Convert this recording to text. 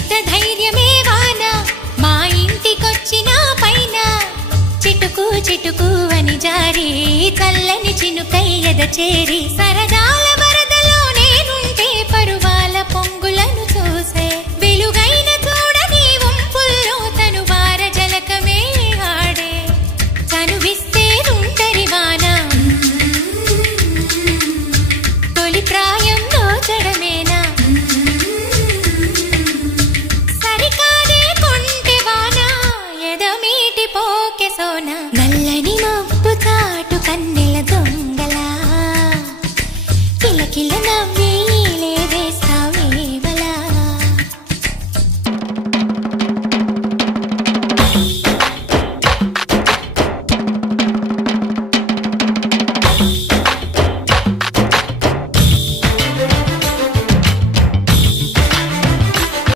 ఎంత ధైర్యమే వాన మా ఇంటికొచ్చిన పైన చిటుకు చిటుకు అని జారి చల్లని చినుకై ఎద చేరి సరదాల